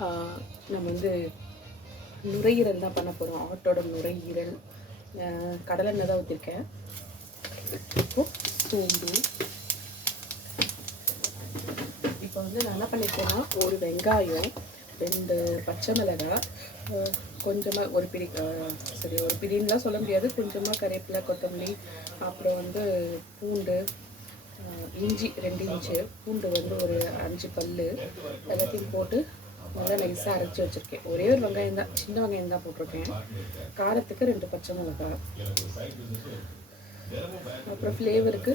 ஆஹ் நம்ம வந்து நுரையீரல் தான் பண்ண போகிறோம் ஆட்டோட நுரையீரல். கடலை கடலெண்ணெய் தான் ஊற்றிருக்கேன் இப்போ சோம்பு இப்போ வந்து நான் என்ன பண்ணியிருக்கேன்னா ஒரு வெங்காயம் ரெண்டு பச்சை மிளகாய் கொஞ்சமாக ஒரு பிடி சரி ஒரு பிடின்லாம் சொல்ல முடியாது. கொஞ்சமாக கருவேப்பிலை கொத்தமல்லி அப்புறம் வந்து பூண்டு இஞ்சி ரெண்டு இன்ச்சு பூண்டு வந்து ஒரு அஞ்சு பல் எல்லாத்தையும் போட்டு நல்லா நைஸாக அரைச்சி வச்சுருக்கேன். ஒரே ஒரு வெங்காயம் தான். சின்ன வெங்காயம் தான் போட்டிருக்கேன். காரத்துக்கு ரெண்டு பச்சை மிளகாய் அப்புறம் ஃப்ளேவருக்கு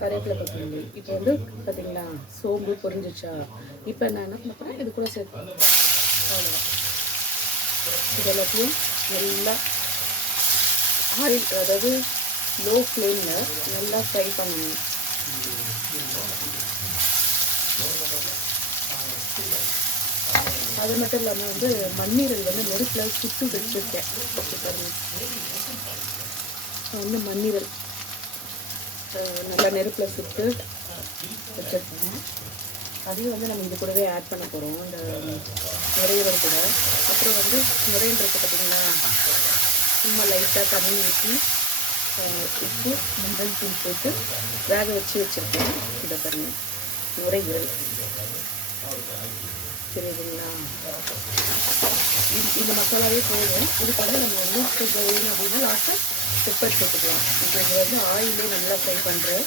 கருவேப்பிலை கொத்தமல்லி. இப்போ வந்து பார்த்தீங்களா சோம்பு பொரிஞ்சிச்சா? இப்போ நான் என்ன பண்ண போகிறேன் இது கூட சேர்த்து அவ்வளோதான் இது எல்லாத்தையும் நல்லா ஆயில் அதாவது லோ ஃப்ளேமில் நல்லா ஃப்ரை பண்ணணும். அது மட்டும் இல்லாமல் வந்து மண்ணீரல் வந்து நெருப்பில் சுட்டு வச்சுருக்கேன். வந்து மண்ணீரல் நல்லா நெருப்பில் சுட்டு வச்சுருக்கேன். அதையும் வந்து நம்ம இது கூடவே ஆட் பண்ண போகிறோம் இந்த நுரையீரல் கூட. அப்புறம் வந்து நுரையீரலுக்கு பார்த்தீங்கன்னா சும்மா லைட்டாக தண்ணி ஊற்றி உப்பு மஞ்சள் தூள் போட்டு வேக வச்சு வச்சுருக்கேன். இதை பாருங்க. நுரையீரல். தெரியுதுங்களா? இது இந்த மசாலாவே போதும். இதுக்கு வந்து நம்ம வந்து கொஞ்சம் வேணும் அப்படின்னா லாஸ்ட்டாக பெப்பர் இப்போ இது வந்து ஆயிலே நல்லா ஃப்ரை பண்ணுறேன்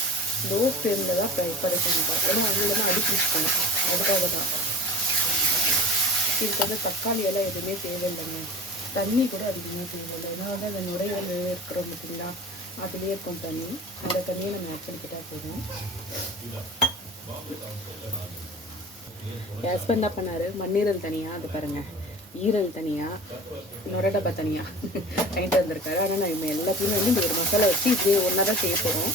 லோ ஃப்ளேமில் தான் ஃப்ரை ஃப்ரை பண்ணுறேன் ஏன்னா அதில் தான் அடி பிடிச்சிக்கணும் அதுக்காக தான். இதுக்கு வந்து தக்காளி எல்லாம் எதுவுமே தேவையில்லைங்க. தண்ணி கூட அதிகமாக தேவையில்லை. ஏன்னா வந்து அந்த நுரையீரல் இருக்கிறோம் பார்த்தீங்களா? அதுலேயே இருக்கும் தண்ணி. அந்த தண்ணியை நம்ம ஆட் பண்ணிக்கிட்டா போதும். ஹஸ்பண்ட் என்ன பண்ணார்? மண்ணீரல் தனியாக அது பாருங்கள் ஈரல் தனியா நுரடப்பா தனியாக வாங்கிட்டு வந்திருக்காரு. ஆனால் நான் இவங்க எல்லாத்தையுமே வந்து இந்த ஒரு மசாலா வச்சு இதே ஒன்றா தான் செய்ய போகிறோம்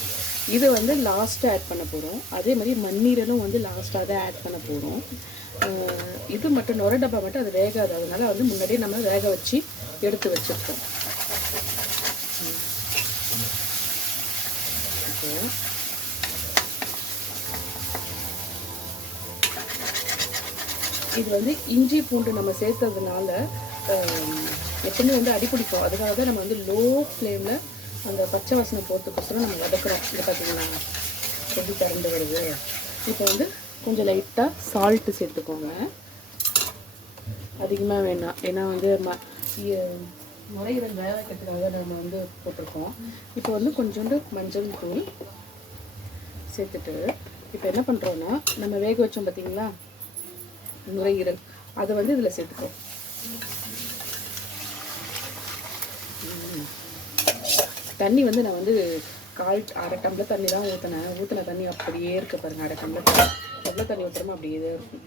இது வந்து லாஸ்ட்டாக ஆட் பண்ண போகிறோம் அதே மாதிரி மண்ணீரலும் வந்து லாஸ்ட்டாக தான் ஆட் பண்ண போகிறோம் இது மட்டும் நுரடப்பா மட்டும் அது வேகாது. அதனால வந்து முன்னாடியே நம்ம வேக வச்சு எடுத்து வச்சுருக்கோம் இப்போ இது வந்து இஞ்சி பூண்டு நம்ம சேர்த்ததுனால எப்பவுமே வந்து அடிப்பிடிக்கும் அதுக்காக தான் நம்ம வந்து லோ ஃப்ளேமில் அந்த பச்சை வாசனை போகிறதுக்கோசரம் நம்ம வதக்குறோம். இது பார்த்திங்கன்னா எப்படி திறந்து வருது? இப்போ வந்து கொஞ்சம் லைட்டாக சால்ட்டு சேர்த்துக்கோங்க. அதிகமாக வேணாம் ஏன்னா வந்து ம இ- நுரையீரல் வேக வைக்கிறதுக்காக நம்ம வந்து போட்டிருக்கோம். இப்போ வந்து கொஞ்சோண்டு மஞ்சள் தூள் சேர்த்துட்டு இப்போ என்ன பண்ணுறோன்னா நம்ம வேக வச்சோம் பார்த்தீங்களா நுரையீரல். அதை வந்து இதில் சேர்த்துக்கோம் தண்ணி வந்து நான் வந்து கால் அரை டம்ளர் தண்ணி தான் ஊற்றினேன் ஊற்றின தண்ணி அப்படியே இருக்க பாருங்க அரை டம்ளர் டம்ளர் தண்ணி ஊற்றுறோமோ அப்படியே தான் இருக்கும்.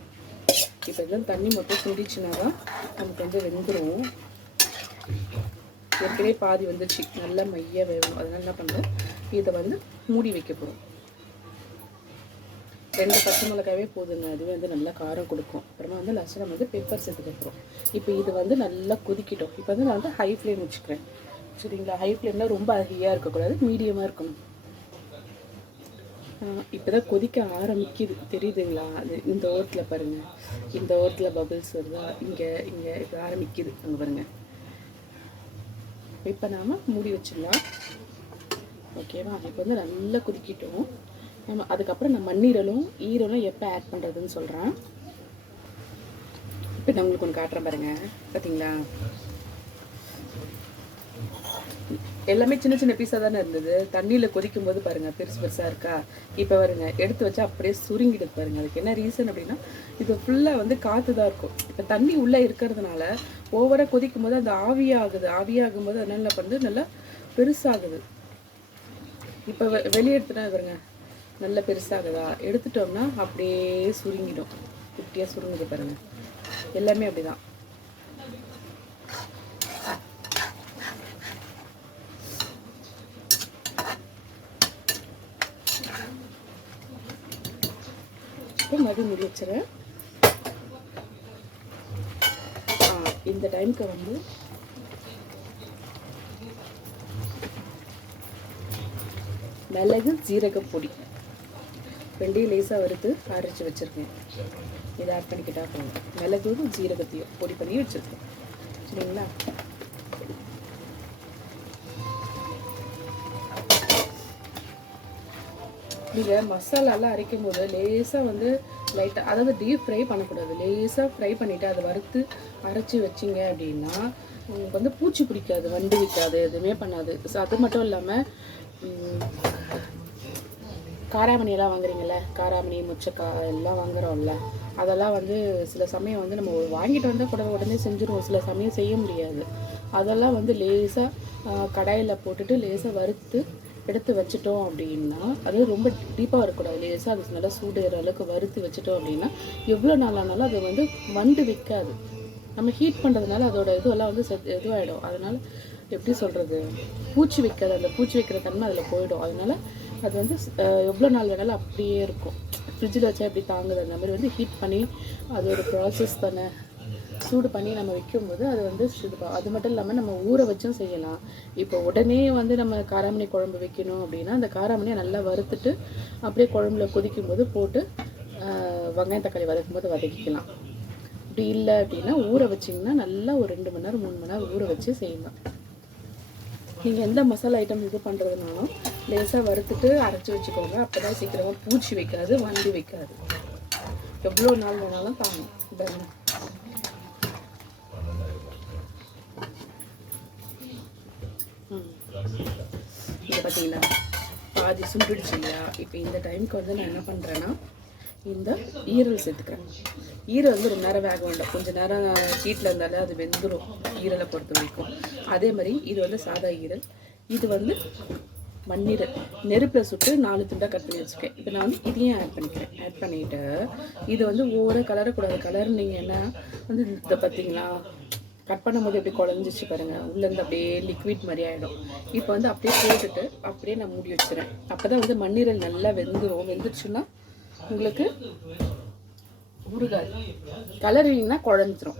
இப்போ இதெல்லாம் தண்ணி மட்டும் சுண்டிச்சுனா தான் நமக்கு வந்து வெந்துடும் ஏற்கனவே பாதி வந்துச்சு. நல்லா மைய வேணும் அதனால என்ன பண்ணுறேன் இதை வந்து மூடி வைக்க போகிறோம் ரெண்டு பச்சை மிளகாவே போதுங்க. அதுவே வந்து நல்லா காரம் கொடுக்கும். அப்புறமா வந்து லாஸ்ட்டாக நம்ம வந்து பெப்பர் சேர்த்துக்கப்புறோம் இப்போ இது வந்து நல்லா கொதிக்கிட்டோம். இப்போ வந்து நான் வந்து ஹை ஃப்ளேம் வச்சுக்கிறேன். சரிங்களா? ஹை ஃப்ளேமில் ரொம்ப ஹையாக இருக்கக்கூடாது. மீடியமாக இருக்கணும். இப்போ தான் கொதிக்க ஆரம்பிக்குது. தெரியுதுங்களா? அது இந்த ஓரத்தில் பாருங்கள் இந்த ஓரத்தில் பபிள்ஸ் வருதா? இங்கே இங்கே இப்போ ஆரம்பிக்குது. அங்கே பாருங்கள் இப்போ நாம் மூடி வச்சிடலாம். ஓகேவா இப்போ வந்து நல்லா கொதிக்கிட்டோம். நம்ம அதுக்கப்புறம் நான் மண்ணீரலும் ஈரலும் எப்போ ஆட் பண்ணுறதுன்னு சொல்கிறேன் இப்போ நான் உங்களுக்கு ஒன்று காட்டுறேன் பாருங்க. பார்த்தீங்களா எல்லாமே சின்ன சின்ன பீஸாக தானே இருந்தது. தண்ணியில் கொதிக்கும் போது பாருங்கள் பெருசு பெருசாக இருக்கா? இப்போ வருங்க எடுத்து வச்சா அப்படியே சுருங்கிடுது பாருங்கள் அதுக்கு என்ன ரீசன் அப்படின்னா இது ஃபுல்லாக வந்து காற்று தான் இருக்கும். இப்போ தண்ணி உள்ளே இருக்கிறதுனால ஓவராக கொதிக்கும் போது அந்த ஆவியாகுது. ஆவியாகும் போது அதனால வந்து நல்லா பெருசாகுது. இப்போ வெ வெளியே எடுத்துனா பாருங்க. நல்ல பெருசாகுதா எடுத்துட்டோம்னா அப்படியே சுருங்கிடும். குட்டியாக சுருங்குது பாருங்கள் எல்லாமே அப்படி தான் மறுபடியும் முடி இந்த டைமுக்கு வந்து மிளகு ஜீரக பொடி ரெண்டையும் லேசாக வறுத்து அரைச்சி வச்சுருக்கேன். இதை ஆட் பண்ணிக்கிட்டா போதும். மிளகும் ஜீரகத்தையும் பொடி பண்ணி வச்சுருக்கேன். சரிங்களா? நீங்கள் மசாலாலாம் அரைக்கும் போது லேசாக வந்து லைட்டாக அதாவது டீப் ஃப்ரை பண்ணக்கூடாது. லேசாக ஃப்ரை பண்ணிவிட்டு அதை வறுத்து அரைச்சி வச்சிங்க அப்படின்னா உங்களுக்கு வந்து பூச்சி பிடிக்காது வண்டு விற்காது எதுவுமே பண்ணாது. ஸோ அது மட்டும் இல்லாமல் காராமணி எல்லாம் வாங்குறீங்கல்ல? காராமணி முச்சக்காய் எல்லாம் வாங்குறோம்ல. அதெல்லாம் வந்து சில சமயம் வந்து நம்ம வாங்கிட்டு வந்தால் கூட உடனே செஞ்சுருவோம். சில சமயம் செய்ய முடியாது. அதெல்லாம் வந்து லேசாக கடாயில் போட்டுட்டு லேசாக வறுத்து எடுத்து வச்சிட்டோம் அப்படின்னா அது ரொம்ப டீப்பாக இருக்கக்கூடாது லேசாக அது நல்லா சூடுகிற அளவுக்கு வறுத்து வச்சிட்டோம் அப்படின்னா எவ்வளோ நாள் ஆனாலும் அது வந்து வண்டு விற்காது. நம்ம ஹீட் பண்ணுறதுனால அதோட இதுவெல்லாம் வந்து செத் இதுவாகிடும் அதனால் எப்படி சொல்கிறது பூச்சி வைக்காது அந்த பூச்சி வைக்கிற தன்மை அதில் போயிடும். அதனால அது வந்து எவ்வளோ நாள் வேணாலும் அப்படியே இருக்கும். ஃப்ரிட்ஜில் வச்சா எப்படி தாங்குது. அந்த மாதிரி வந்து ஹீட் பண்ணி அது ஒரு ப்ராசஸ் தானே. சூடு பண்ணி நம்ம வைக்கும்போது அது வந்து இது அது மட்டும் இல்லாமல் நம்ம ஊற வச்சும் செய்யலாம். இப்போ உடனே வந்து நம்ம காராமணி குழம்பு வைக்கணும் அப்படின்னா அந்த காராமணியை நல்லா வறுத்துட்டு அப்படியே குழம்புல கொதிக்கும் போது போட்டு வெங்காயம் தக்காளி வதக்கும் போது வதக்கிக்கலாம். அப்படி இல்லை அப்படின்னா ஊற வச்சிங்கன்னா நல்லா ஒரு ரெண்டு மணி நேரம் மூணு மணி நேரம் ஊற வச்சு செய்யலாம் நீங்கள் எந்த மசாலா ஐட்டம் இது பண்ணுறதுனாலும் லேசாக வறுத்துட்டு அரைச்சி வச்சுக்கோங்க. அப்போ தான் சீக்கிரமாக பூச்சி வைக்காது வண்டி வைக்காது. எவ்வளோ நாள் வேணாலும் தாங்க இதாங்க ம். பார்த்தீங்களா பாதி சுண்டுடுச்சு இல்லையா? இப்போ இந்த டைமுக்கு வந்து நான் என்ன பண்ணுறேன்னா இந்த ஈரல் சேர்த்துக்கிறேன். ஈரல் வந்து ரொம்ப நேரம் வேக வேண்டாம். கொஞ்சம் நேரம் ஹீட்டில் இருந்தாலே அது வெந்துடும் ஈரலை பொறுத்த வரைக்கும். அதே மாதிரி இது வந்து சாதா ஈரல். இது வந்து மண்ணீரல் நெருப்பில் சுட்டு நாலு துண்டாக கட் பண்ணி வச்சுருக்கேன். இப்போ நான் வந்து இதையும் ஆட் பண்ணிக்கிறேன். ஆட் பண்ணிவிட்டு இது வந்து ஒவ்வொரு கலரக்கூடாது கலர் நீங்கள் என்ன வந்து இதை பார்த்தீங்களா கட் பண்ணும்போது எப்படி குழஞ்சிச்சு பாருங்கள் உள்ளேருந்து அப்படியே லிக்விட் மாதிரி ஆகிடும் இப்போ வந்து அப்படியே போட்டுட்டு அப்படியே நான் மூடி வச்சுறேன். அப்போ தான் வந்து மண்ணீரல் நல்லா வெந்துடும் வெந்துருச்சுன்னா உங்களுக்கு ஊறுகாய். கலரிங்கன்னா குழஞ்சிரும்.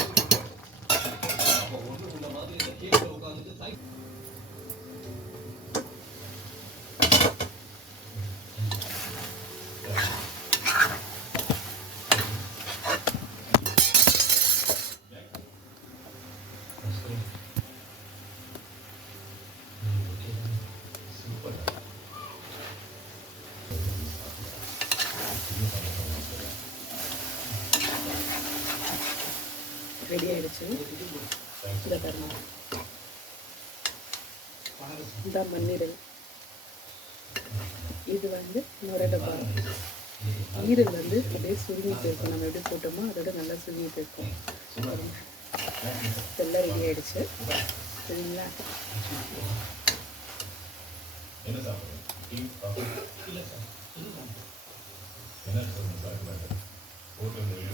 ரெடி ஆயிடுச்சு. இதை பாருங்க. இந்த மண்ணீரல் இது வந்து நுர டப்பா ஈரல் வந்து அப்படியே சுருங்கிட்டு இருக்கும் நம்ம எப்படி போட்டோமோ அதோட நல்லா சுருங்கிட்டு இருக்கும் பாருங்க. இதெல்லாம் ரெடி ஆயிடுச்சு. சரிங்களா?